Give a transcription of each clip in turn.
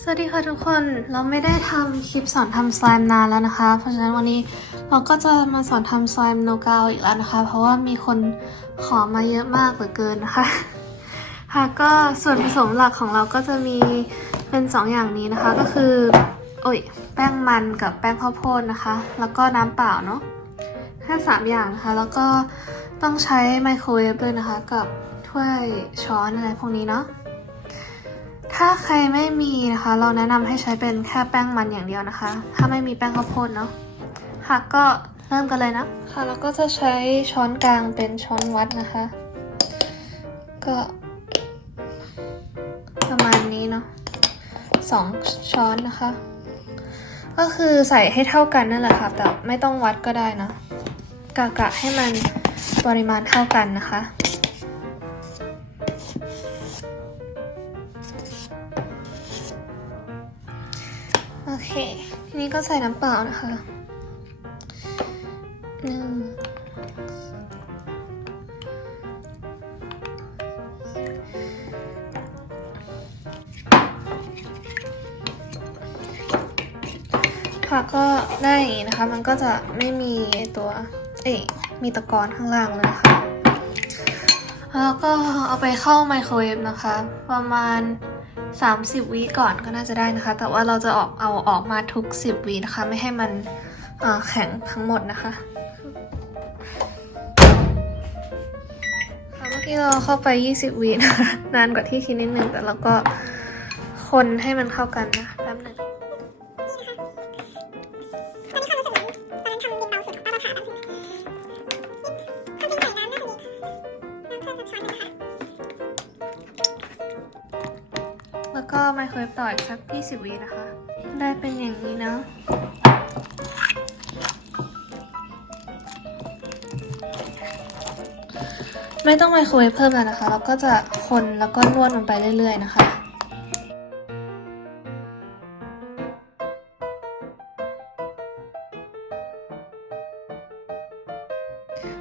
สวัสดีค่ะทุกคน เราไม่ได้ทำคลิปสอนทำสไลม์นานแล้วนะคะ เพราะฉะนั้นวันนี้เราก็จะมาสอนทำสไลม์โนกาวอีกแล้วนะคะ เพราะว่ามีคนขอมาเยอะมากเหลือเกินนะคะ ค่ะก็ส่วนผสมหลักของเราก็จะมีเป็น 2 อย่างนี้นะคะ ก็คือ โอ้ย แป้งมันกับแป้งข้าวโพดนะคะ แล้วก็น้ำเปล่าเนาะแค่สามอย่างนะคะ แล้วก็ต้องใช้ไมโครเวฟด้วยนะคะ กับถ้วยช้อนอะไรพวกนี้เนาะ ถ้าใครไม่มีนะคะ เราแนะนำให้ใช้เป็นแค่แป้งมันอย่างเดียวนะคะ ถ้าไม่มีแป้งข้าวโพดเนาะค่ะก็เริ่มกันเลยนะ ค่ะแล้วก็จะใช้ช้อนกลางเป็นช้อนวัดนะคะ ก็ประมาณนี้เนาะสองช้อนนะคะ ก็คือใส่ให้เท่ากันนั่นแหละค่ะ แต่ไม่ต้องวัดก็ได้นะกะกะให้มันปริมาณเท่ากันนะคะ เค ทีนี้ก็ใส่น้ำเปล่านะคะหนึ่งค่ะก็ได้อย่างนี้นะคะ มันก็จะไม่มีตัว เอ้ยมีตะกอนข้างล่างเลยนะคะแล้วก็เอาไปเข้าไมโครเวฟนะคะ ประมาณ 30วิก่อนก็น่าจะได้นะคะ แต่ว่าเราจะออกเอาออกมาทุก 10วินะคะ ไม่ให้มันแข็งทั้งหมดนะคะค่ะเมื่อกี้เราเข้าไป 20วินะนานกว่าที่คิดนิดนึงแต่เราก็คนให้มันเข้ากันนะแป๊บหนึงตอนนี้ความรู้สึกเหมือนตอนนั้นทำดินเบาสุดของป้าประถาแบบนี้ความจริงใส่น้ำน่าจะดีน้ำเพิ่มสักช้อนหนึงนะคะ ก็ไมโครเวฟต่ออีกสัก 20 วินะคะ ได้เป็นอย่างนี้นะไม่ต้องไมโครเวฟเพิ่มแล้วนะคะ เราก็จะคนแล้วก็นวดมันไปเรื่อย ๆ นะคะ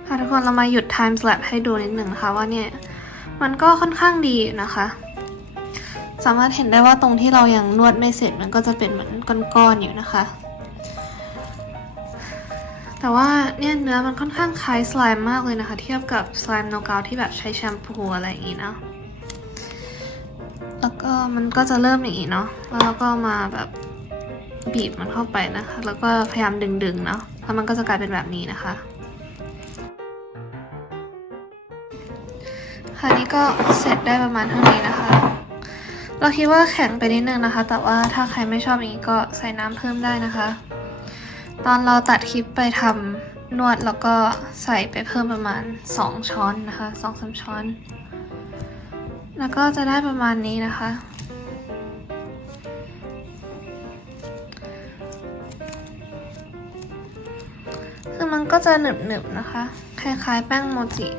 ค่ะทุกคนเรามาหยุด time slap ให้ดูนิดหนึ่งนะคะว่าเนี่ย มันก็ค่อนข้างดีนะคะ สามารถเห็นได้ว่าตรงที่เรายังนวดไม่เสร็จมันก็จะเป็นเหมือนก้อนๆอยู่นะคะ แต่ว่าเนี่ยเนื้อมันค่อนข้างคล้ายสไลม์มากเลยนะคะ เทียบกับสไลม์โนกาวที่แบบใช้แชมพูอะไรอย่างนี้เนาะแล้วก็มันก็จะเริ่มอย่างนี้เนาะแล้วเราก็มาแบบบีบมันเข้าไปนะคะ แล้วก็พยายามดึงๆเนาะแล้วมันก็จะกลายเป็นแบบนี้นะคะค่ะนี่ก็เสร็จได้ประมาณเท่านี้นะคะ เราคิดว่าแข็งไปนิดนึงนะคะ แต่ว่าถ้าใครไม่ชอบอย่างนี้ก็ใส่น้ำเพิ่มได้นะคะ ตอนเราตัดคลิปไปทำนวดแล้วก็ใส่ไปเพิ่มประมาณ 2 ช้อนนะคะ2อสช้อน แล้วก็จะได้ประมาณนี้นะคะ คือมันก็จะหนึบๆนะคะ คล้ายๆแป้งโมจิ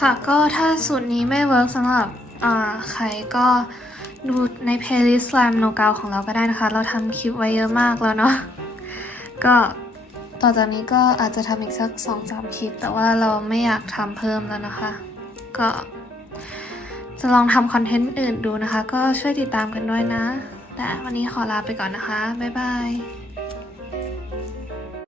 ค่ะก็ถ้าสูตรนี้ไม่เวิร์กสำหรับใครก็ดูในเพลย์ลิสต์ Slime No g a ของเราก็ได้นะคะ เราทำคลิปไว้เยอะมากแล้วเนาะก็ต่อจากนี้ก็อาจจะทำอีกสัก2-3คลิป แต่ว่าเราไม่อยากทำเพิ่มแล้วนะคะ ก็จะลองทำคอนเทนต์อื่นดูนะคะ ก็ช่วยติดตามกันด้วยนะ แต่วันนี้ขอลาไปก่อนนะคะ บ๊ายบาย